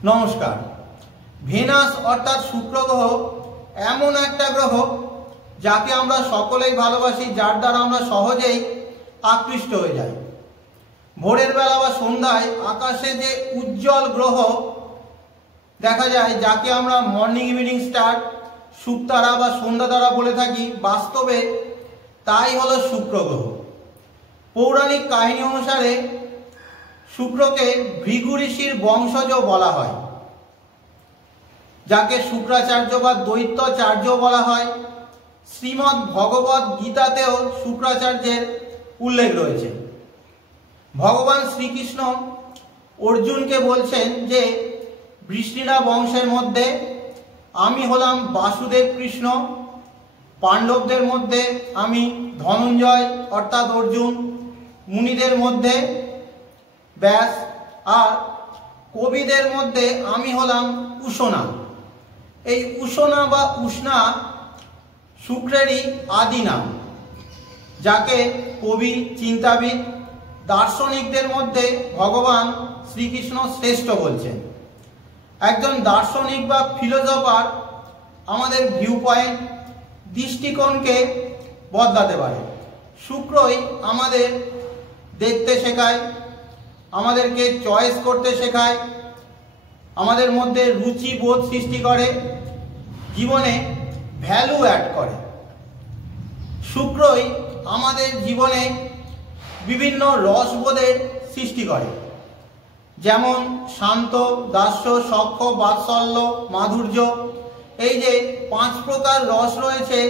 नमस्कार। भेनास अर्थात शुक्र ग्रह एमन एक ग्रह जाके आमरा सकलेई भालोबासी, जार द्वारा आमरा सहजेई आकृष्ट हो जाई। भोरेर बेला बा सन्ध्याय आकाशे जे उज्जवल ग्रह देखा जाए जाके आमरा मर्निंग इवनिंग स्टार, शुकतारा बा सन्ध्या तारा बोले थाकी, वास्तवे ताई हलो शुक्र ग्रह। पौराणिक काहिनी अनुसारे शुक्र के भृगु ऋषिर वंशज बला हय, जाके शुक्राचार्य बा दैत्याचार्य बला हय। श्रीमद् भगवत गीतातेও शुक्राचार्येर उल्लेख रयेछे। भगवान श्रीकृष्ण अर्जुन के बोलছেন যে বৃষ্ণিরা বংশের মধ্যে আমি হলাম বাসুদেব কৃষ্ণ, পাণ্ডবদের মধ্যে আমি ধনঞ্জয় অর্থাৎ অর্জুন, মুনিদের মধ্যে ব্যাস, আর কবিদের মধ্যে আমি হলাম উষনা। এই উষনা বা উষ্ণা শুক্রেরই আদি নাম, যাকে কবি, চিন্তাবিদ, দার্শনিকদের মধ্যে ভগবান শ্রীকৃষ্ণ শ্রেষ্ঠ বলছেন। একজন দার্শনিক বা ফিলোসফার আমাদের ভিউ পয়েন্ট, দৃষ্টিকোণকে বদলাতে পারে। শুক্রই আমাদের দেখতে শেখায়, আমাদেরকে চয়েস করতে শেখায়, আমাদের মধ্যে রুচি বোধ সৃষ্টি করে, জীবনে ভ্যালু অ্যাড করে। শুক্রই আমাদের জীবনে বিভিন্ন রসবোধের সৃষ্টি করে, যেমন শান্ত, দাস্য, সখ্য, বাৎসল্য, মাধুর্য। এই যে 5 প্রকার রস রয়েছে,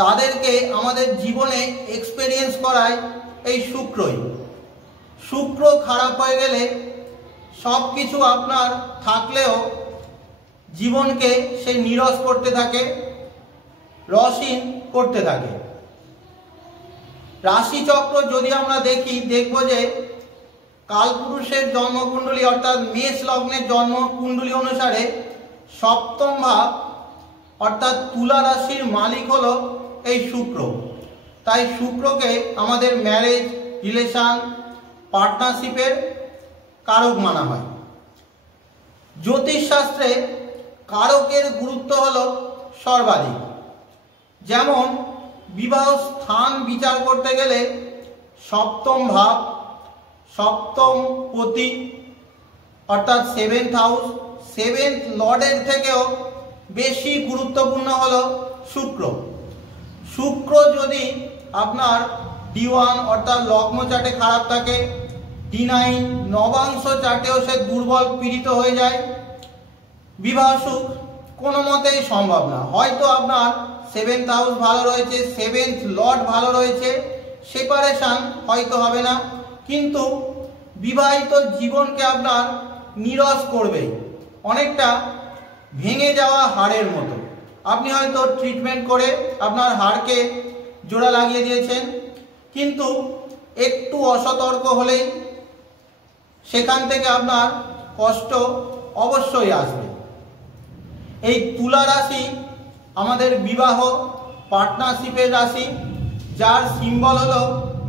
তাদেরকে আমাদের জীবনে এক্সপেরিয়েন্স করায় এই শুক্রই। শুক্র খারাপ হয়ে গেলে সব কিছু আপনার থাকলেও জীবনকে সে নিরস করতে থাকে, রসহীন করতে থাকে। রাশিচক্র যদি আমরা দেখি, দেখব যে কালপুরুষের জন্মকুণ্ডলী অর্থাৎ মেষ লগ্নের জন্মকুণ্ডলী অনুসারে সপ্তম ভাব অর্থাৎ তুলা রাশির মালিক হলো এই শুক্র। তাই শুক্রকে আমাদের ম্যারেজ, রিলেশন, পার্টনারশিপের কারক মানা হয়। জ্যোতিষশাস্ত্রে কারকের গুরুত্ব হলো সর্বাধিক। যেমন বিবাহ স্থান বিচার করতে গেলে সপ্তম ভাব, সপ্তম পতি অর্থাৎ 7th হাউস, 7th লর্ডের থেকেও বেশি গুরুত্বপূর্ণ হলো শুক্র। শুক্র যদি আপনার D1 অর্থাৎ লগ্ন চার্টে খারাপ থাকে, D9 নবাংশ চার্টেও সে দুর্বল পীড়িত হয়ে যায়, বিবাহ সুখ কোনো মতেই সম্ভব না। হয়তো আপনার 7th হাউস ভালো রয়েছে, 7th লর্ড ভালো রয়েছে, সেপারেশন হয়তো হবে না, কিন্তু বিবাহিত জীবনকে আপনার নিরস করবে, অনেকটা ভেঙে যাওয়া হাড়ের মতো। আপনি হয়তো ট্রিটমেন্ট করে আপনার হাড়কে জোড়া লাগিয়ে দিয়েছেন, কিন্তু একটু অসতর্ক হলেই সেখান থেকে আপনার কষ্ট অবশ্যই আসবে। এই তুলা রাশি আমাদের বিবাহ পার্টনারশিপের রাশি, যার সিম্বল হলো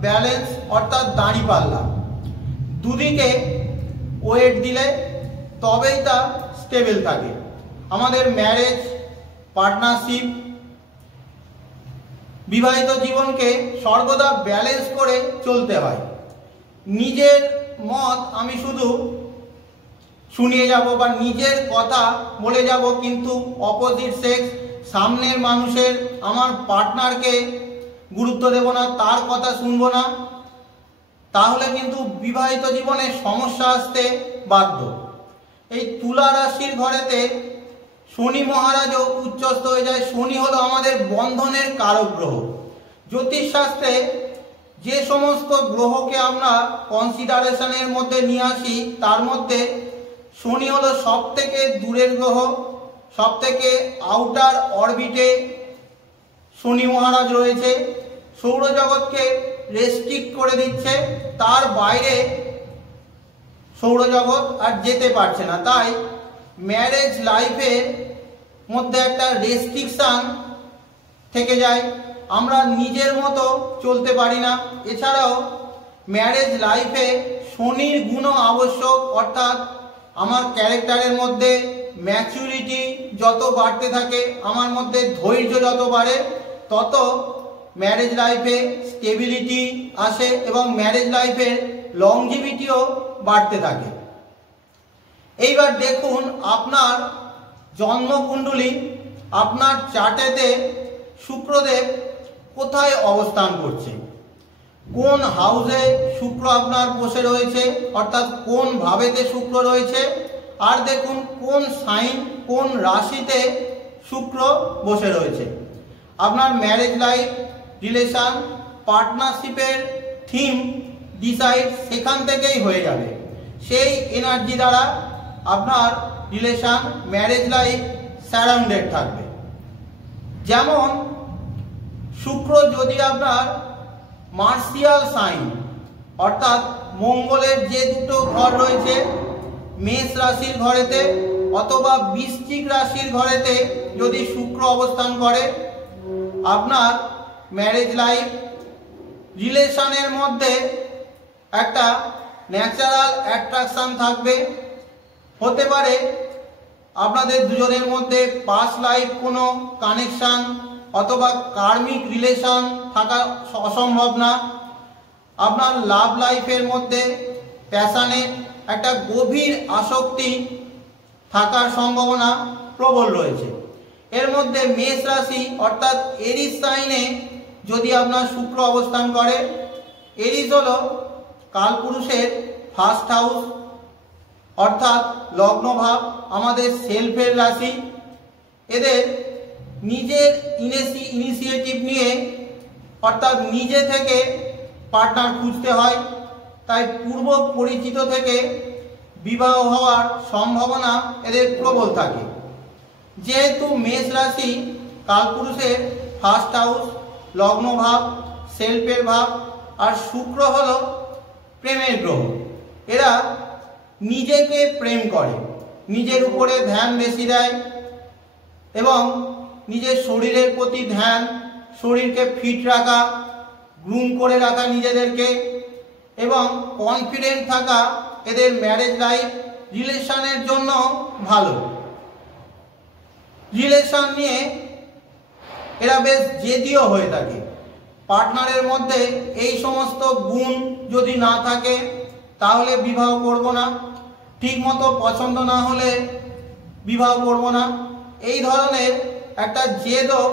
ব্যালেন্স অর্থাৎ দাঁড়িপাল্লা। দুদিকে ওয়েট দিলে তবেই তা স্টেবল থাকে। আমাদের ম্যারেজ, পার্টনারশিপ, বিবাহিত জীবনকে সর্বদা ব্যালেন্স করে চলতে হয়। নিজের মত আমি শুধু শুনিয়ে যাব বা নিজের কথা বলে যাব, কিন্তু অপোজিট সেক্স, সামনের মানুষের, আমার পার্টনারকে গুরুত্ব দেব না, তার কথা শুনবো না, তাহলে কিন্তু বিবাহিত জীবনে সমস্যা আসতে বাধ্য। এই তুলা রাশির ঘরেতে শনি মহারাজও উচ্চস্থ হয়ে যায়। শনি হলো আমাদের বন্ধনের কারক গ্রহ। জ্যোতিষশাস্ত্রে যে সমস্ত গ্রহকে আমরা কনসিডারেশনের মধ্যে নিয়ে আসি, তার মধ্যে শনি হলো সব থেকে দূরের গ্রহ, সব থেকে আউটার অরবিটে শনি মহারাজ রয়েছে। সৌরজগৎকে রেস্ট্রিক্ট করে দিচ্ছে, তার বাইরে সৌরজগৎ আর যেতে পারছে না। তাই ম্যারেজ লাইফের মধ্যে একটা রেস্ট্রিকশান থেকে যায়, আমরা নিজের মতো চলতে পারি না। এছাড়াও ম্যারেজ লাইফে শনির গুণও আবশ্যক, অর্থাৎ আমার ক্যারেক্টারের মধ্যে ম্যাচুরিটি যত বাড়তে থাকে, আমার মধ্যে ধৈর্য যত বাড়ে, তত ম্যারেজ লাইফে স্টেবিলিটি আসে এবং ম্যারেজ লাইফের লংজিভিটিও বাড়তে থাকে। এইবার দেখুন আপনার জন্মকুণ্ডলী, আপনার চার্টেতে শুক্রদেব কোথায় অবস্থান করছে, কোন হাউসে শুক্র আপনার বসে রয়েছে, অর্থাৎ কোন ভাবেতে শুক্র রয়েছে, আর দেখুন কোন সাইন, কোন রাশিতে শুক্র বসে রয়েছে। আপনার ম্যারেজ লাইফ, রিলেশন, পার্টনারশিপের থিম ডিসাইড সেখান থেকেই হয়ে যাবে। সেই এনার্জি দ্বারা আপনার রিলেশন, ম্যারেজ লাইফ সারাউন্ডেড থাকবে। যেমন শুক্র যদি আপনার মার্শিয়াল সাইন, অর্থাৎ মঙ্গলের যে দুটো ঘর রয়েছে, মেষ রাশির ঘরেতে অথবা বৃশ্চিক রাশির ঘরেতে যদি শুক্র অবস্থান করে, আপনার ম্যারেজ লাইফ, রিলেশনের মধ্যে একটা ন্যাচারাল অ্যাট্রাকশন থাকবে। হতে পারে আপনাদের দুজনের মধ্যে পাস্ট লাইফ কোনো কানেকশন অথবা কার্মিক রিলেশন থাকা অসম্ভব না। আপনার লাভ লাইফের মধ্যে প্যাশনে একটা গভীর আসক্তি থাকার সম্ভাবনা প্রবল রয়েছে। এর মধ্যে মেষ রাশি অর্থাৎ এরিস সাইনে যদি আপনার শুক্র অবস্থান করে, এরিস হলো কালপুরুষের ফার্স্ট হাউস, অর্থাৎ লগ্নভাব, আমাদের সেলফের রাশি। এদের নিজের ইনিশিয়েটিভ নিয়ে, অর্থাৎ নিজে থেকে পার্টনার খুঁজতে হয়, তাই পূর্ব পরিচিত থেকে বিবাহ হওয়ার সম্ভাবনা এদের প্রবল থাকে। যেহেতু মেষ রাশি কালপুরুষের ফার্স্ট হাউস, লগ্নভাব, সেলফের ভাব, আর শুক্র হলো প্রেমের গ্রহ, এরা নিজেকে প্রেম করে, নিজের উপরে ধ্যান বেশি দেয় এবং নিজের শরীরের প্রতি ধ্যান, শরীরকে ফিট রাখা, গ্রুম করে রাখা নিজেদেরকে এবং কনফিডেন্ট থাকা এদের ম্যারেজ লাইফ, রিলেশনের জন্য ভালো। রিলেশন নিয়ে এরা বেশ জেদিও হয়ে থাকে। পার্টনারের মধ্যে এই সমস্ত গুণ যদি না থাকে তাহলে বিবাহ করব না, ঠিক মতো পছন্দ না হলে বিবাহ করব না, এই ধরনের একটা জেদও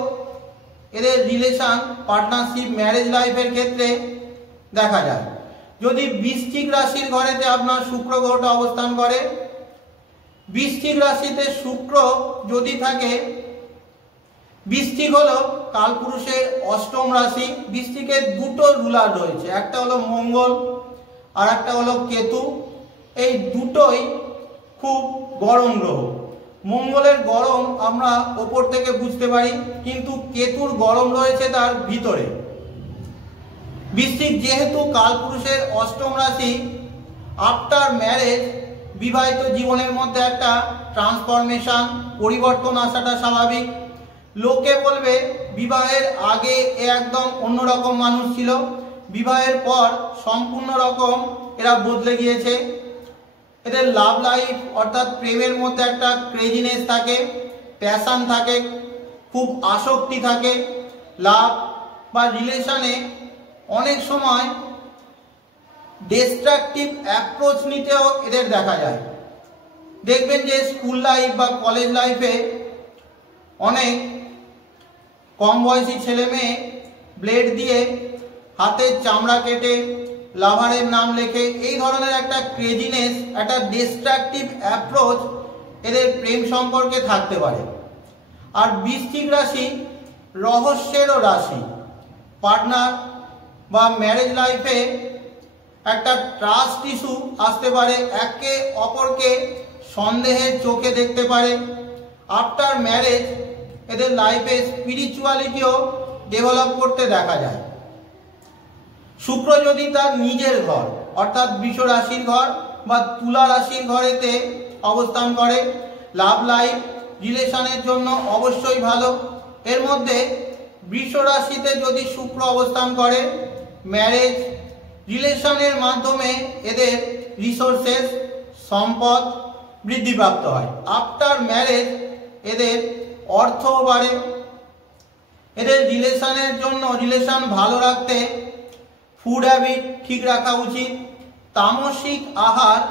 এদের রিলেশন, পার্টনারশিপ, ম্যারেজ লাইফের ক্ষেত্রে দেখা যায়। যদি বৃশ্চিক রাশির ঘরেতে আপনার শুক্র গ্রহটা অবস্থান করে, বৃশ্চিক রাশিতে শুক্র যদি থাকে, বৃশ্চিক হলো কালপুরুষের অষ্টম রাশি। বৃশ্চিকের দুটো রুলার রয়েছে, একটা হলো মঙ্গল আর একটা হলো কেতু। এই দুটোই খুব গরম গ্রহ। মঙ্গলের গরম আমরা ওপর থেকে বুঝতে পারি, কিন্তু কেতুর গরম রয়েছে তার ভিতরে। বৃশ্চিক যেহেতু কালপুরুষের অষ্টম রাশি, আফটার ম্যারেজ বিবাহিত জীবনের মধ্যে একটা ট্রান্সফরমেশন, পরিবর্তন আসাটা স্বাভাবিক। লোকে বলবে বিবাহের আগে এ একদম অন্যরকম মানুষ ছিল, বিবাহের পর সম্পূর্ণ রকম এরা বদলে গিয়েছে। এদের লাভ লাইফ অর্থাৎ প্রেমের মধ্যে একটা ক্রেজিনেস থাকে, প্যাশন থাকে, খুব আসক্তি থাকে। লাভ বা রিলেশনে অনেক সময় ডিস্ট্রাকটিভ অ্যাপ্রোচ নিতেও এদের দেখা যায়। দেখবেন যে স্কুল লাইফ বা কলেজ লাইফে অনেক কম বয়সী ছেলে মেয়ে ব্লেড দিয়ে হাতের চামড়া কেটে লাভারের নাম লেখে, এই ধরনের একটা ক্রেজিনেস, একটা ডিস্ট্রাকটিভ অ্যাপ্রোচ এদের প্রেম সম্পর্কে থাকতে পারে। আর বৃশ্চিক রাশি রহস্যেরও রাশি। পার্টনার বা ম্যারেজ লাইফে একটা ট্রাস্ট ইস্যু আসতে পারে, একে অপরকে সন্দেহের চোখে দেখতে পারে। আফটার ম্যারেজ এদের লাইফে স্পিরিচুয়ালিটিও ডেভেলপ করতে দেখা যায়। শুক্র যদি তার নিজের ঘর অর্থাৎ বৃষ রাশির ঘর বা তুলা রাশির ঘরেতে অবস্থান করে, লাভ লাইফ, রিলেশনের জন্য অবশ্যই ভালো। এর মধ্যে বৃষ রাশিতে যদি শুক্র অবস্থান করে, ম্যারেজ, রিলেশনের মাধ্যমে এদের রিসোর্সেস, সম্পদ, বৃদ্ধিপ্রাপ্ত হয়। আফটার ম্যারেজ এদের অর্থও বাড়ে। এদের রিলেশনের জন্য, রিলেশন ভালো রাখতে ফুড হ্যাবিট ঠিক রাখা উচিত, তামসিক আহার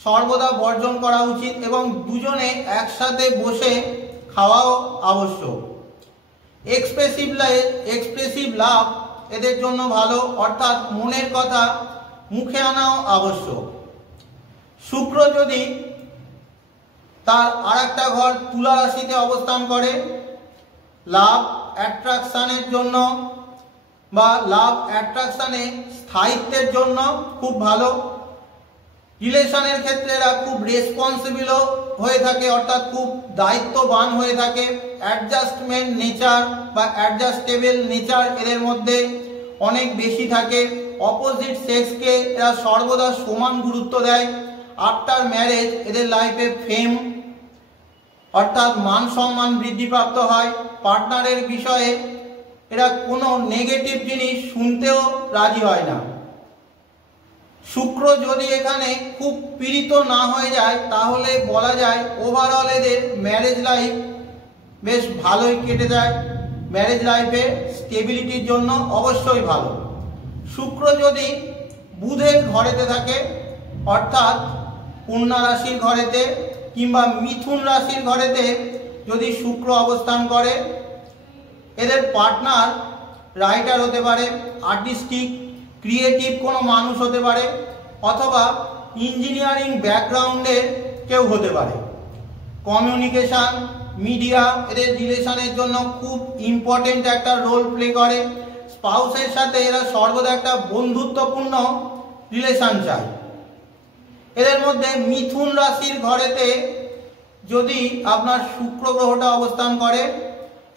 সর্বদা বর্জন করা উচিত এবং দুজনে একসাথে বসে খাওয়াও আবশ্যক। এক্সপ্রেসিভ লাভ এদের জন্য ভালো, অর্থাৎ মনের কথা মুখে আনাও আবশ্যক। শুক্র যদি তার আরেকটা ঘর তুলা রাশিতে অবস্থান করে, লাভ অ্যাট্রাকশনের জন্য বা লাভ অ্যাট্রাকশনে স্থায়িত্বের জন্য খুব ভালো। রিলেশনের ক্ষেত্রে এরা খুব রেসপন্সিবল হয়ে থাকে, অর্থাৎ খুব দায়িত্ববান হয়ে থাকে। অ্যাডজাস্টমেন্ট নেচার বা অ্যাডজাস্টেবল নেচার এদের মধ্যে অনেক বেশি থাকে। অপোজিট সেক্সকে এরা সর্বদা সমান গুরুত্ব দেয়। আফটার ম্যারেজ এদের লাইফে ফেম অর্থাৎ মান সম্মান বৃদ্ধিপ্রাপ্ত হয়। পার্টনারের বিষয়ে এরা কোনো নেগেটিভ জিনিস শুনতেও রাজি হয় না। শুক্র যদি এখানে খুব পীড়িত না হয়ে যায় তাহলে বলা যায় ওভারঅল এদের ম্যারেজ লাইফ বেশ ভালোই কেটে যায়। ম্যারেজ লাইফে স্টেবিলিটির জন্য অবশ্যই ভালো। শুক্র যদি বুধের ঘরেতে থাকে, অর্থাৎ কন্যা রাশির ঘরেতে কিংবা মিথুন রাশির ঘরেতে যদি শুক্র অবস্থান করে, এদের পার্টনার রাইটার হতে পারে, আর্টিস্টিক ক্রিয়েটিভ কোনো মানুষ হতে পারে, অথবা ইঞ্জিনিয়ারিং ব্যাকগ্রাউন্ডের কেউ হতে পারে। কমিউনিকেশান, মিডিয়া এদের রিলেশনের জন্য খুব ইম্পর্টেন্ট একটা রোল প্লে করে। স্পাউসের সাথে এরা সর্বদা একটা বন্ধুত্বপূর্ণ রিলেশন চায়। এদের মধ্যে মিথুন রাশির ঘরেতে যদি আপনার শুক্র গ্রহটা অবস্থান করে,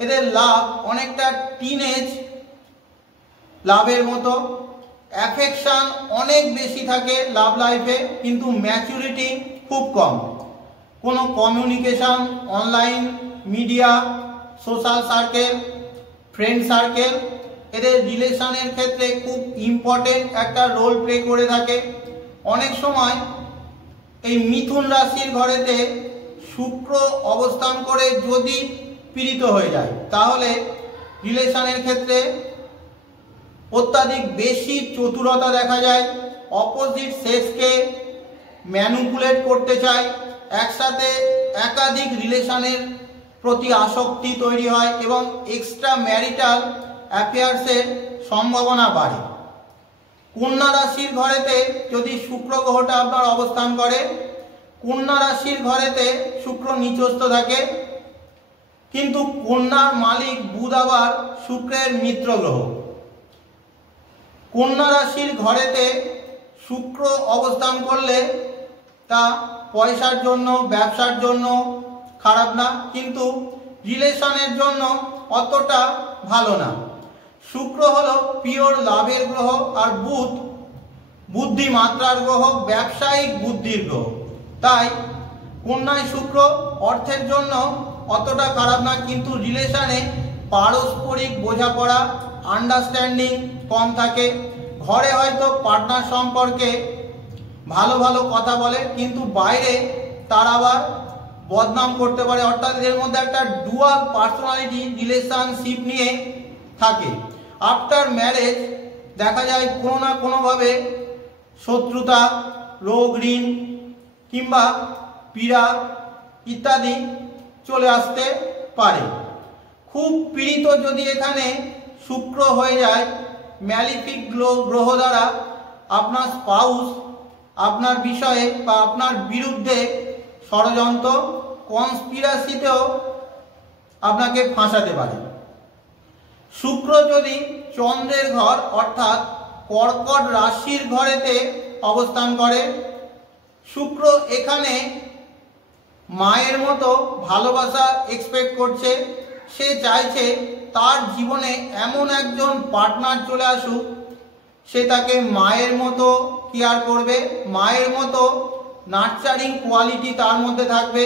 এদের লাভ অনেকটা টিনেজ লাভের মতো। অ্যাফেকশন অনেক বেশি থাকে লাভ লাইফে, কিন্তু ম্যাচুরিটি খুব কম। কোনো communication, online media, social circle, friend circle এদের রিলেশনের ক্ষেত্রে খুব ইম্পর্টেন্ট একটা রোল প্লে করে থাকে। অনেক সময় এই মিথুন রাশির ঘরেতে শুক্র অবস্থান করে যদি পীড়িত হয়ে যায় তাহলে রিলেশনের ক্ষেত্রে অত্যাধিক বেশি চতুরতা দেখা যায়। অপোজিট সেক্সকে ম্যানিপুলেট করতে চায়, একসাথে একাধিক রিলেশনের প্রতি আসক্তি তৈরি হয় এবং এক্সট্রা ম্যারিটাল অ্যাফেয়ার্সের সম্ভাবনা বাড়ে। কন্যা রাশির ঘরেতে যদি শুক্র গ্রহটা আপনার অবস্থান করে, কন্যা রাশির ঘরেতে শুক্র নিচস্থ থাকে, কিন্তু কন্যার মালিক বুধ আবার শুক্রের মিত্র গ্রহ। কন্যা রাশির ঘরেতে শুক্র অবস্থান করলে তা পয়সার জন্য, ব্যবসার জন্য খারাপ না, কিন্তু রিলেশনের জন্য অতটা ভালো না। শুক্র হলো পিওর লাভের গ্রহ, আর বুধ বুদ্ধিমাত্রার গ্রহ, ব্যবসায়িক বুদ্ধির গ্রহ। তাই কন্যায় শুক্র অর্থের জন্য অতটা খারাপ না, কিন্তু রিলেশনে পারস্পরিক বোঝাপড়া, আন্ডারস্ট্যান্ডিং কম থাকে। ঘরে হয়তো পার্টনার সম্পর্কে ভালো ভালো কথা বলে, কিন্তু বাইরে তার আবার বদনাম করতে পারে, অর্থাৎ এর মধ্যে একটা ডুয়াল পার্সোনালিটি রিলেশনশিপ নিয়ে থাকে। আফটার ম্যারেজ দেখা যায় কোনো না কোনোভাবে শত্রুতা, রোগ, ঋণ কিংবা পীড়া ইত্যাদি চলে আসতে পারে। খুব পীড়িত যদি এখানে শুক্র হয়ে যায় ম্যালিফিক গ্রহ দ্বারা, আপনার স্পাউস আপনার বিষয়ে বা আপনার বিরুদ্ধে ষড়যন্ত্র, কনস্পিরাসিতেও আপনাকে ফাঁসাতে পারে। শুক্র যদি চন্দ্রের ঘর অর্থাৎ কর্কট রাশির ঘরেতে অবস্থান করে, শুক্র এখানে মায়ের মতো ভালোবাসা এক্সপেক্ট করছে। সে চাইছে তার জীবনে এমন একজন পার্টনার চলে আসুক, সে তাকে মায়ের মতো কেয়ার করবে, মায়ের মতো নার্চারিং কোয়ালিটি তার মধ্যে থাকবে।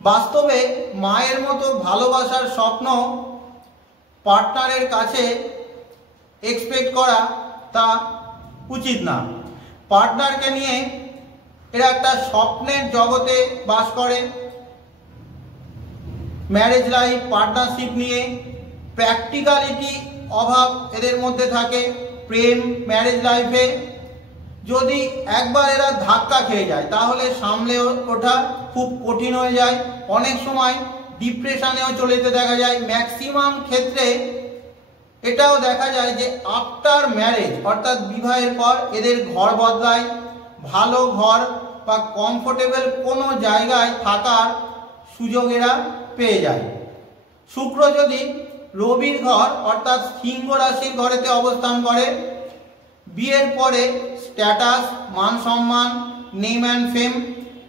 বাস্তবে মায়ের মতো ভালোবাসার স্বপ্ন পার্টনারের কাছে এক্সপেক্ট করা তা উচিত না। পার্টনারকে নিয়ে এরা একটা স্বপ্নের জগতে বাস করে। ম্যারেজ লাইফ পার্টনারশিপ নিয়ে প্র্যাকটিক্যালিটি অভাব এদের মধ্যে থাকে। প্রেম ম্যারেজ লাইফে যদি একবার এরা ধাক্কা খেয়ে যায় তাহলে সামলে ওঠা খুব কঠিন হয়ে যায়। অনেক সময় ডিপ্রেশনেও চলে যেতে দেখা যায়। ম্যাক্সিমাম ক্ষেত্রে এটাও দেখা যায় যে আফটার ম্যারেজ অর্থাৎ বিবাহের পর এদের ঘর বদলায়, ভালো ঘর বা কমফোর্টেবল কোনো জায়গায় থাকার সুযোগ এরা পেয়ে যায়। শুক্র যদি রবির ঘর অর্থাৎ সিংহ রাশির ঘরেতে অবস্থান করে, বিয়ের পরে স্ট্যাটাস মান সম্মান নেম অ্যান্ড ফেম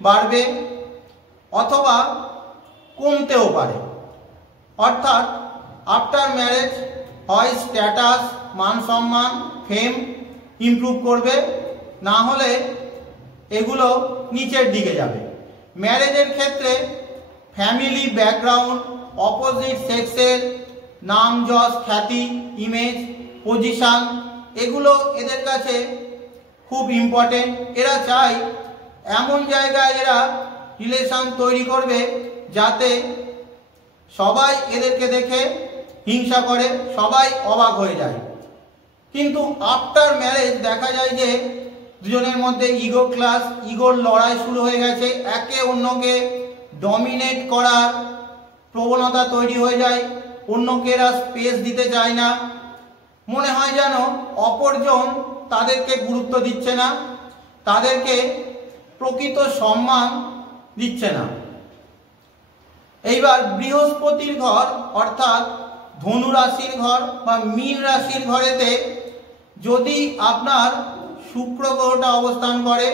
বাড়বে অথবা কমতেও পারে। অর্থাৎ আফটার ম্যারেজ হয় স্ট্যাটাস মান সম্মান ফেম ইমপ্রুভ করবে, না হলে এগুলো নিচের দিকে যাবে। ম্যারেজের ক্ষেত্রে ফ্যামিলি ব্যাকগ্রাউন্ড, অপোজিট সেক্সের নাম যশ খ্যাতি ইমেজ পজিশন এগুলো এদের কাছে খুব ইম্পর্টেন্ট। এরা চায় এমন জায়গায় এরা রিলেশন তৈরি করবে যাতে সবাই এদেরকে দেখে হিংসা করে, সবাই অবাক হয়ে যায়। কিন্তু আফটার ম্যারেজ দেখা যায় যে দুজনের মধ্যে ইগো ক্লাস, ইগোর লড়াই শুরু হয়ে গেছে। একে অন্যকে ডমিনেট করার প্রবণতা তৈরি হয়ে যায়। অন্যকে এরা স্পেস দিতে চায় না। মনে হয় যেন অপরজন তাদেরকে গুরুত্ব দিচ্ছে না, তাদেরকে প্রকৃত সম্মান দিচ্ছে না। এইবার বৃহস্পতির ঘর অর্থাৎ ধনু রাশির ঘর বা মীন রাশির ঘরেতে যদি আপনার শুক্র গ্রহটা অবস্থান করে,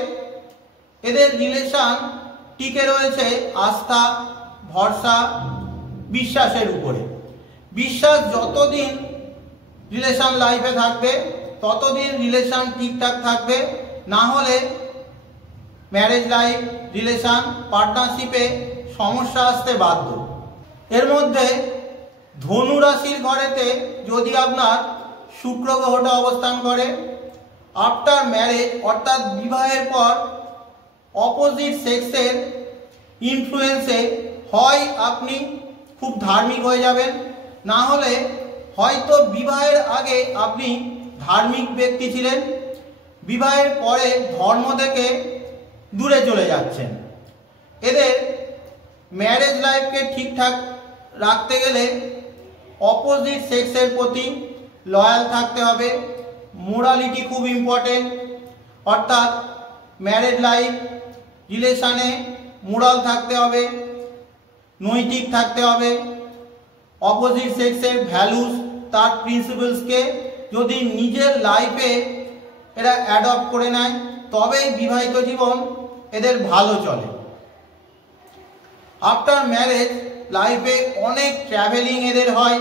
এদের রিলেশন টিকে রয়েছে আস্থা ভরসা বিশ্বাসের উপরে। বিশ্বাস যতদিন রিলেশন লাইফে থাকবে ততদিন রিলেশন ঠিকঠাক থাকবে, না হলে ম্যারেজ লাইফ রিলেশন পার্টনারশিপে সমস্যা আসতে বাধ্য। এর মধ্যে ধনু রাশির ঘরেতে যদি আপনার শুক্র গ্রহটা অবস্থান করে, আফটার ম্যারেজ অর্থাৎ বিবাহের পর অপোজিট সেক্সের ইনফ্লুয়েন্সে হয় আপনি খুব ধার্মিক হয়ে যাবেন, না হলে হয়তো বিবাহের আগে আপনি ধার্মিক ব্যক্তি ছিলেন, বিবাহের পরে ধর্ম থেকে দূরে চলে যাচ্ছেন। এদের ম্যারেজ লাইফকে ঠিকঠাক রাখতে গেলে অপোজিট সেক্সের প্রতি লয়াল থাকতে হবে। মোরালিটি খুব ইম্পর্টেন্ট, অর্থাৎ ম্যারেজ লাইফ রিলেশানে মোরাল থাকতে হবে, নৈতিক থাকতে হবে। অপোজিট সেক্সের ভ্যালুস তার প্রিন্সিপালসকে যদি নিজের লাইফে এরা অ্যাডপ্ট করে নেয় তবেই বিবাহিত জীবন এদের ভালো চলে। আফটার ম্যারেজ লাইফে অনেক ট্র্যাভেলিং এদের হয়,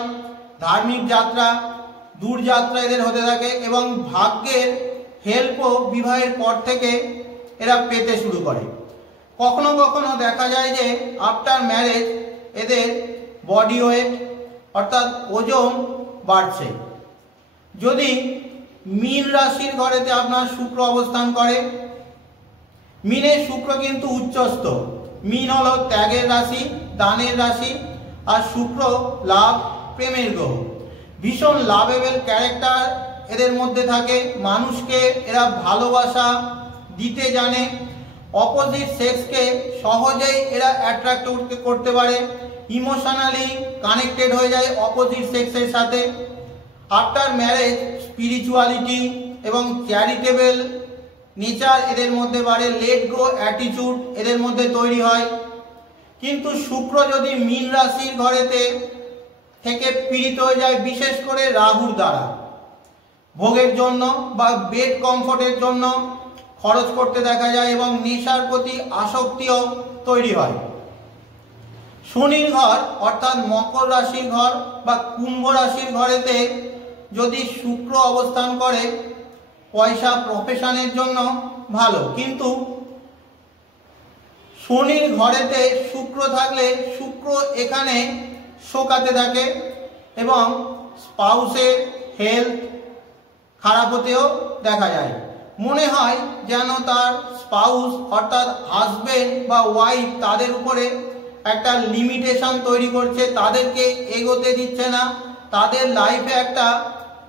ধার্মিক যাত্রা দূর যাত্রা এদের হতে থাকে এবং ভাগ্যের হেল্পও বিবাহের পর থেকে এরা পেতে শুরু করে। কখনো কখনো দেখা যায় যে আফটার ম্যারেজ এদের বডি ওয়েট অর্থাৎ ওজন বাড়ছে। যদি মীন রাশির ঘরেতে আপনার শুক্র অবস্থান করে, মীনের শুক্র কিন্তু উচ্চস্থ। মীন হলো ত্যাগের রাশি, দানের রাশি, আর শুক্র লাভ প্রেমের গ্রহ। ভীষণ লাভেবল ক্যারেক্টার এদের মধ্যে থাকে, মানুষকে এরা ভালোবাসা দিতে জানে, অপোজিট সেক্সকে সহজেই এরা অ্যাট্রাক্ট করতে পারে, ইমোশনালি কানেক্টেড হয়ে যায় অপোজিট সেক্সের সাথে। আফটার ম্যারেজ স্পিরিচুয়ালিটি এবং চ্যারিটেবল নেচার এদের মধ্যে বাড়ে, লেট গো অ্যাটিটিউড এদের মধ্যে তৈরি হয়। কিন্তু শুক্র যদি মীন রাশির ঘরেতে থেকে পীড়িত হয়ে যায়, বিশেষ করে রাহুর দ্বারা, ভোগের জন্য বা বেড কমফোর্টের জন্য খরচ করতে দেখা যায় এবং নেশার প্রতি আসক্তিও তৈরি হয়। শনির ঘর অর্থাৎ মকর রাশির ঘর বা কুম্ভ রাশির ঘরেতে যদি শুক্র অবস্থান করে, পয়সা প্রফেশনের জন্য ভালো, কিন্তু শনির ঘরেতে শুক্র থাকলে শুক্র এখানে শোকাতে থাকে এবং স্পাউসের হেলথ খারাপ হতেও দেখা যায়। মনে হয় যেন তার স্পাউস অর্থাৎ হাজবেন্ড বা ওয়াইফ তাদের উপরে একটা লিমিটেশন তৈরি করছে, তাদেরকে এগোতে দিচ্ছে না, তাদের লাইফে একটা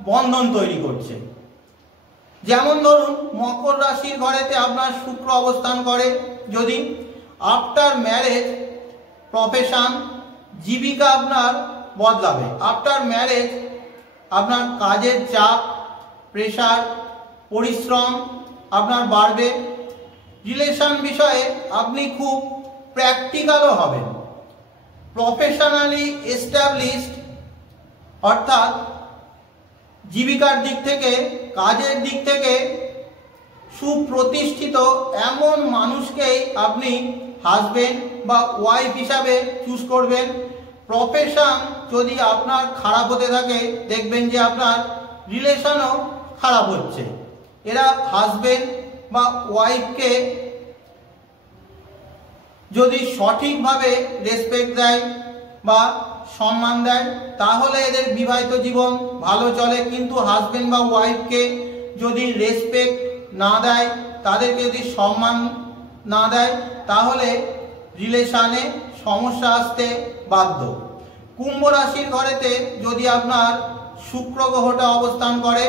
বন্ধন তৈরি করছে। যেমন ধরুন মকর রাশির ঘরেতে আপনার শুক্র অবস্থান করে, যদি আফটার ম্যারেজ প্রফেশন জীবিকা আপনার বদলাবে, আফটার ম্যারেজ আপনার কাজের চাপ প্রেশার পরিশ্রম আপনার বাড়বে, রিলেশন বিষয়ে আপনি খুব প্র্যাকটিক্যালও হবেন, প্রফেশনালি এস্টাবলিশড অর্থাৎ জীবিকার দিক থেকে কাজের দিক থেকে সুপ্রতিষ্ঠিত এমন মানুষকেই আপনি হাজবেন্ড বা ওয়াইফ হিসাবে চুজ করবেন। প্রফেশন যদি আপনার খারাপ হতে থাকে দেখবেন যে আপনার রিলেশনও খারাপ হচ্ছে। এরা হাজবেন্ড বা ওয়াইফকে যদি সঠিকভাবে রেসপেক্ট দেয় বা সম্মান দেয় তাহলে এদের বিবাহিত জীবন ভালো চলে, কিন্তু হাজবেন্ড বা ওয়াইফকে যদি রেসপেক্ট না দেয়, তাদেরকে যদি সম্মান না দেয় তাহলে রিলেশনে সমস্যা আসতে বাধ্য। কুম্ভ রাশির ঘরেতে যদি আপনার শুক্র গ্রহটা অবস্থান করে,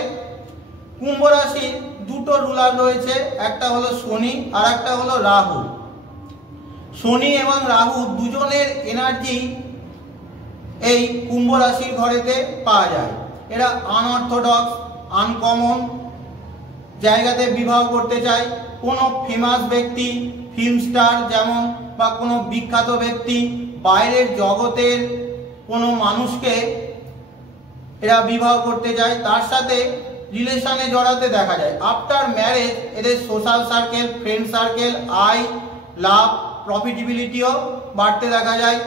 কুম্ভ রাশির দুটো রুলার রয়েছে, একটা হলো শনি আর একটা হলো রাহু। শনি এবং রাহু দুজনের এনার্জি এই কুম্ভ রাশির ঘরেতে পাওয়া যায়। এরা আনঅর্থোডক্স আনকমন জায়গাতে বিবাহ করতে চায়। কোনো ফেমাস ব্যক্তি ফিল্ম স্টার যেমন বা কোনো বিখ্যাত ব্যক্তি বাইরের জগতের কোনো মানুষকে এরা বিবাহ করতে চায়, তার সাথে রিলেশনে জড়াতে দেখা যায়। আফটার ম্যারেজ এদের সোশ্যাল সার্কেল ফ্রেন্ড সার্কেল আয় লাভ প্রফিটেবিলিটিও বাড়তে দেখা যায়।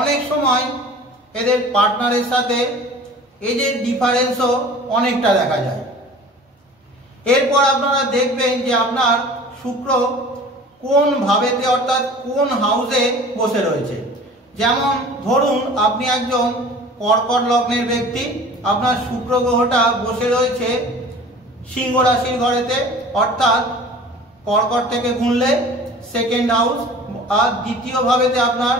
অনেক সময় এদের পার্টনারের সাথে এজের ডিফারেন্সও অনেকটা দেখা যায়। এরপর আপনারা দেখবেন যে আপনার শুক্র কোন ভাবেতে অর্থাৎ কোন হাউসে বসে রয়েছে। যেমন ধরুন আপনি একজন কর্কট লগ্নের ব্যক্তি, আপনার শুক্র গ্রহটা বসে রয়েছে সিংহ রাশির ঘরেতে, অর্থাৎ কর্কট থেকে গুনলে সেকেন্ড হাউস আর দ্বিতীয় ভাবেতে আপনার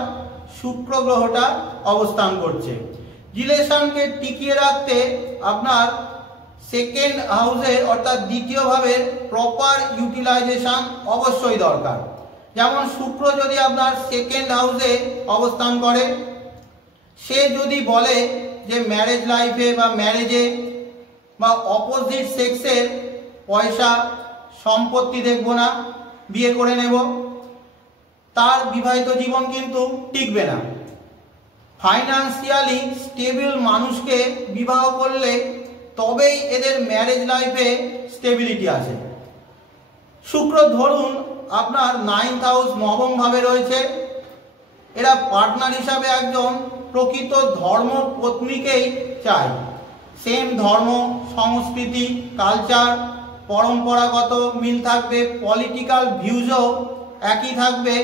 শুক্র গ্রহটা অবস্থান করছে। রিলেশনকে টিকিয়ে রাখতে আপনার সেকেন্ড হাউসে অর্থাৎ দ্বিতীয় ভাবের প্রপার ইউটিলাইজেশন অবশ্যই দরকার। যেমন শুক্র যদি আপনার সেকেন্ড হাউসে অবস্থান করে, সে যদি বলে যে ম্যারেজ লাইফে বা ম্যারেজে বা অপোজিট সেক্সের পয়সা সম্পত্তি দেখব না, বিয়ে করে নেব, তার বিবাহিত জীবন কিন্তু টিকবে না। ফাইন্যান্সিয়ালি স্টেবল মানুষকে বিবাহ করলে তবেই এদের ম্যারেজ লাইফে স্টেবিলিটি আসে। শুক্র ধরুন আপনার 9th হাউস নবম ভাবে রয়েছে, এরা পার্টনার হিসাবে একজন প্রকৃত ধর্ম পত্নীকেই চায়। সেম ধর্ম সংস্কৃতি কালচার পরম্পরাগত মিল থাকবে, পলিটিক্যাল ভিউজও একই থাকবে,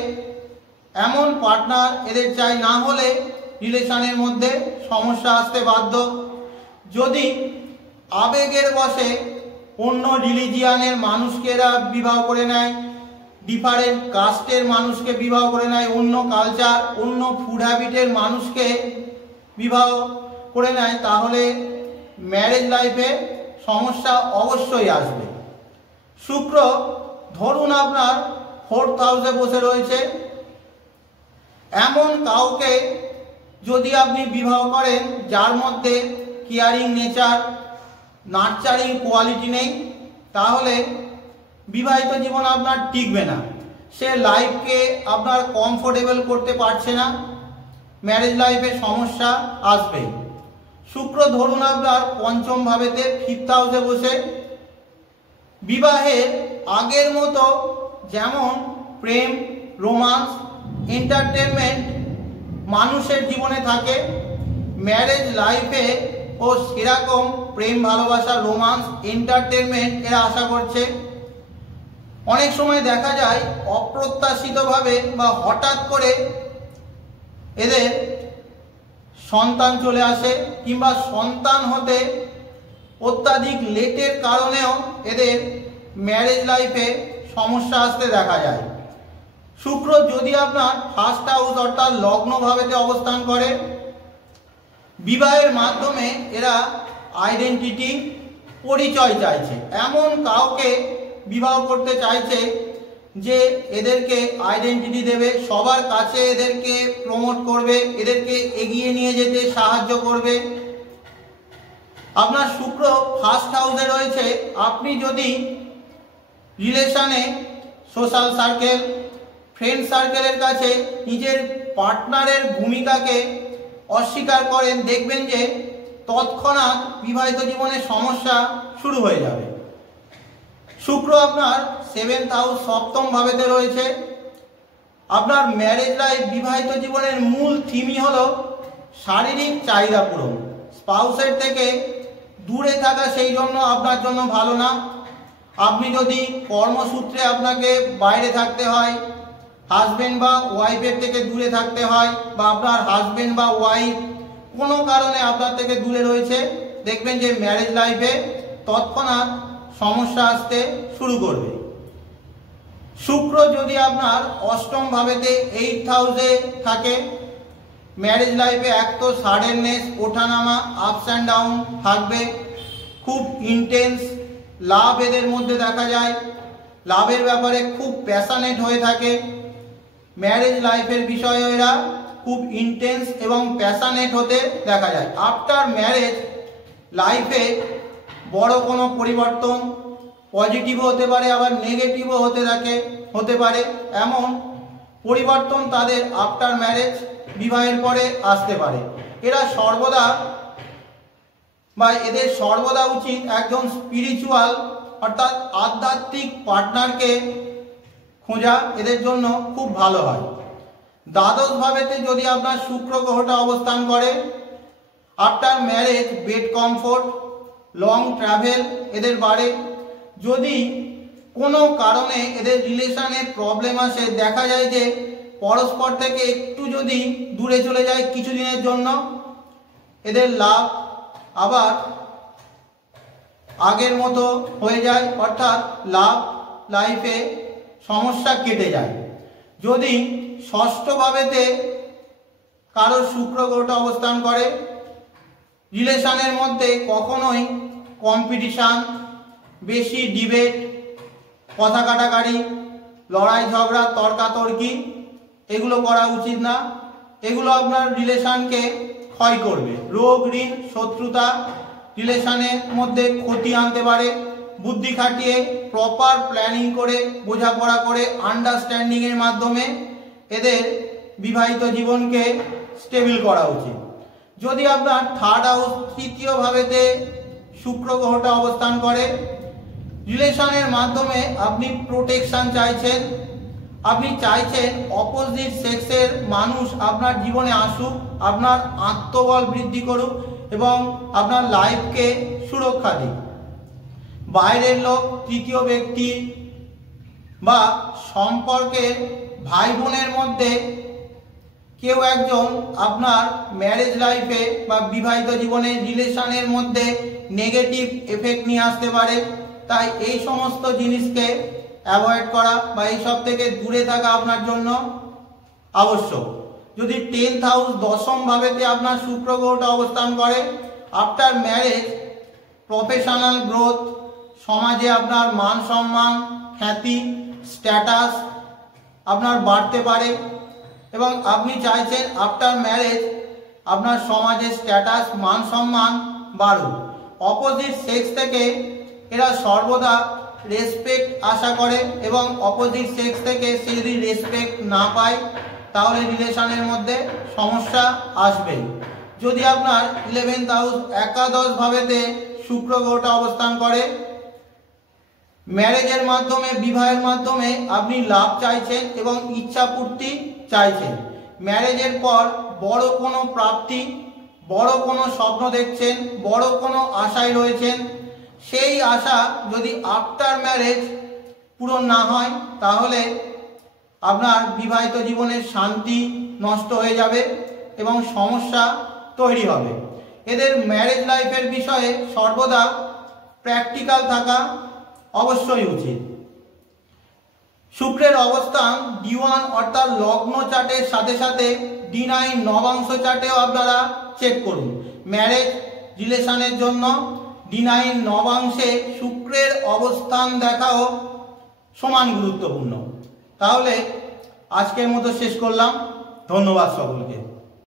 এমন পার্টনার এদের চাই, না হলে রিলেশনের মধ্যে সমস্যা আসতে বাধ্য। যদি আবেগের বশে অন্য রিলিজিয়ানের মানুষকে এরা বিবাহ করে নেয়, ডিফারেন্ট কাস্টের মানুষকে বিবাহ করে নেয়, অন্য কালচার অন্য ফুড হ্যাবিটের মানুষকে বিবাহ করে নেয়, তাহলে ম্যারেজ লাইফে সমস্যা অবশ্যই আসবে। শুক্র ধরুন আপনার 4th হাউসে বসে রয়েছে, এমন কাউকে যদি আপনি বিবাহ করেন যার মধ্যে কেয়ারিং নেচার নার্চারিং কোয়ালিটি নেই, তাহলে বিবাহিত জীবন আপনার টিকবে না। সে লাইফকে আপনার কমফোর্টেবল করতে পারছে না, ম্যারেজ লাইফে সমস্যা আসবে। শুক্র ধরুন আপনার 5ম ভাবেতে 5th হাউসে বসে বিবাহের আগের মতো যেমন প্রেম রোমান্স এন্টারটেনমেন্ট মানুষের জীবনে থাকে, ম্যারেজ লাইফে ও সেরকম প্রেম ভালোবাসা রোমান্স এন্টারটেনমেন্ট এরা আশা করছে। অনেক সময় দেখা যায় অপ্রত্যাশিতভাবে বা হঠাৎ করে এদের সন্তান চলে আসে, কিংবা সন্তান হতে অত্যাধিক লেটের কারণেও এদের ম্যারেজ লাইফে সমস্যা আসতে দেখা যায়। শুক্র যদি আপনার ফার্স্ট হাউস অর্থাৎ লগ্ন ভাবেতে অবস্থান করে, বিবাহের মাধ্যমে এরা আইডেন্টিটি পরিচয় চাইছে, এমন কাউকে বিবাহ করতে চাইছে যে এদেরকে আইডেন্টিটি দেবে, সবার কাছে এদেরকে প্রমোট করবে, এদেরকে এগিয়ে নিয়ে যেতে সাহায্য করবে। আপনার শুক্র ফার্স্ট হাউসে রয়েছে, আপনি যদি রিলেশনে সোশ্যাল সার্কেল, ফ্রেন্ড সার্কেলের কাছে নিজের পার্টনারের ভূমিকাকে অস্বীকার করেন, দেখবেন যে তৎক্ষণাৎ বিবাহিত জীবনে সমস্যা শুরু হয়ে যাবে। শুক্র আপনার 7th হাউস সপ্তম ভাবেতে রয়েছে। আপনার ম্যারেজ লাইফ, বিবাহিত জীবনের মূল থিমই হলো শারীরিক চাহিদা পূরণ। স্পাউসের থেকে দূরে থাকা সেই জন্য আপনার জন্য ভালো না। আপনি যদি কর্মসূত্রে আপনাকে বাইরে থাকতে হয়, হাজবেন্ড বা ওয়াইফের থেকে দূরে থাকতে হয়, বা আপনার হাজবেন্ড বা ওয়াইফ কোনো কারণে আপনার থেকে দূরে রয়েছে, দেখবেন যে ম্যারেজ লাইফে তৎক্ষণাৎ সমস্যা আসতে শুরু করবে। শুক্র যদি আপনার অষ্টম ভাবেতে 8th হাউসে থাকে, ম্যারেজ লাইফে এক তো সাডেননেস, ওঠানামা, আপস অ্যান্ড ডাউন থাকবে, খুব ইন্টেন্স লাভ এদের মধ্যে দেখা যায়, লাভের ব্যাপারে খুব প্যাশনেট হয়ে থাকে। ম্যারেজ লাইফের বিষয়ে এরা খুব ইন্টেন্স এবং প্যাশনেট হতে দেখা যায়। আফটার ম্যারেজ লাইফে বড় কোনো পরিবর্তন, পজিটিভও হতে পারে আবার নেগেটিভও হতে পারে, এমন পরিবর্তন তাদের আফটার ম্যারেজ, বিবাহের পরে আসতে পারে। এরা সর্বদা বা এদের সর্বদা উচিত একজন স্পিরিচুয়াল অর্থাৎ আধ্যাত্মিক পার্টনারকে খোঁজা, এদের জন্য খুব ভালো হয়। দ্বাদশ ভাবেতে যদি আপনার শুক্র গ্রহটা অবস্থান করে, after marriage bed comfort, long travel এদের বাড়ে। যদি কোনো কারণে এদের রিলেশনে প্রবলেম আসে, দেখা যায় যে পরস্পর থেকে একটু যদি দূরে চলে যায় কিছুদিনের জন্য, এদের লাভ আবার আগের মতো হয়ে যায়, অর্থাৎ লাভ লাইফে সমস্যা কেটে যায়। যদি ষষ্ঠ ভাবেতে কারো শুক্র গ্রহটা অবস্থান করে, রিলেশনের মধ্যে কখনোই কম্পিটিশান, বেশি ডিবেট, কথা কাটাকাটি, লড়াই ঝগড়া, তর্কাতর্কি এগুলো করা উচিত না। এগুলো আপনার রিলেশনকে ক্ষয় করবে। রোগ, ঋণ, শত্রুতা রিলেশনের মধ্যে ক্ষতি আনতে পারে। বুদ্ধি খাটিয়ে প্রপার প্ল্যানিং করে, বোঝাপড়া করে, আন্ডারস্ট্যান্ডিংয়ের মাধ্যমে এদের বিবাহিত জীবনকে স্টেবল করা উচিত। যদি আপনার থার্ড হাউস তৃতীয় ভাবেতে শুক্র গ্রহটা অবস্থান করে, রিলেশনের মাধ্যমে আপনি প্রোটেকশন চাইছেন, আপনি চাইছেন অপোজিট সেক্সের মানুষ আপনার জীবনে আসুক, আপনার আত্মবল বৃদ্ধি করুক এবং আপনার লাইফকে সুরক্ষা দিক। বাইরের লোক, তৃতীয় ব্যক্তি বা সম্পর্কে ভাই বোনের মধ্যে কেউ একজন আপনার ম্যারেজ লাইফে বা বিবাহিত জীবনে রিলেশনের মধ্যে নেগেটিভ এফেক্ট নিয়ে আসতে পারে। তাই এই সমস্ত জিনিসকে অ্যাভয়েড করা বা এইসব থেকে দূরে থাকা আপনার জন্য আবশ্যক। যদি 10th হাউস দশম ভাবেতে আপনার শুক্র গ্রহটা অবস্থান করে, আফটার ম্যারেজ প্রফেশনাল গ্রোথ, সমাজে আপনার মান সম্মান, খ্যাতি, স্ট্যাটাস আপনার বাড়তে পারে এবং আপনি চাইছেন আফটার ম্যারেজ আপনার সমাজে স্ট্যাটাস, মান সম্মান বাড়ুক। অপোজিট সেক্স থেকে এরা সর্বদা রেসপেক্ট আশা করে এবং অপোজিট সেক্স থেকে সে যদি রেসপেক্ট না পায় তাহলে রিলেশনের মধ্যে সমস্যা আসবে। যদি আপনার 11th হাউস একাদশ ভাবেতে শুক্র গ্রহটা অবস্থান করে, ম্যারেজের মাধ্যমে, বিবাহের মাধ্যমে আপনি লাভ চাইছেন এবং ইচ্ছা পূর্তি চাইছেন। ম্যারেজের পর বড় কোনো প্রাপ্তি, বড় কোনো স্বপ্ন দেখছেন, বড় কোনো আশায় রয়েছেন, সেই আশা যদি আফটার ম্যারেজ পূরণ না হয় তাহলে আপনার বিবাহিত জীবনের শান্তি নষ্ট হয়ে যাবে এবং সমস্যা তৈরি হবে। এদের ম্যারেজ লাইফের বিষয়ে সর্বদা প্র্যাকটিক্যাল থাকা, অবশ্যই উচিত। শুক্রের অবস্থান D1 অর্থাৎ লগ্ন চার্টের সাথে সাথে D9 নবাংশ চার্টেও আপনারা চেক করুন। ম্যারেজ রিলেশনের জন্য D9 নবাংশে শুক্রের অবস্থান দেখাও সমান গুরুত্বপূর্ণ। তাহলে আজকের মতো শেষ করলাম। ধন্যবাদ সকলকে।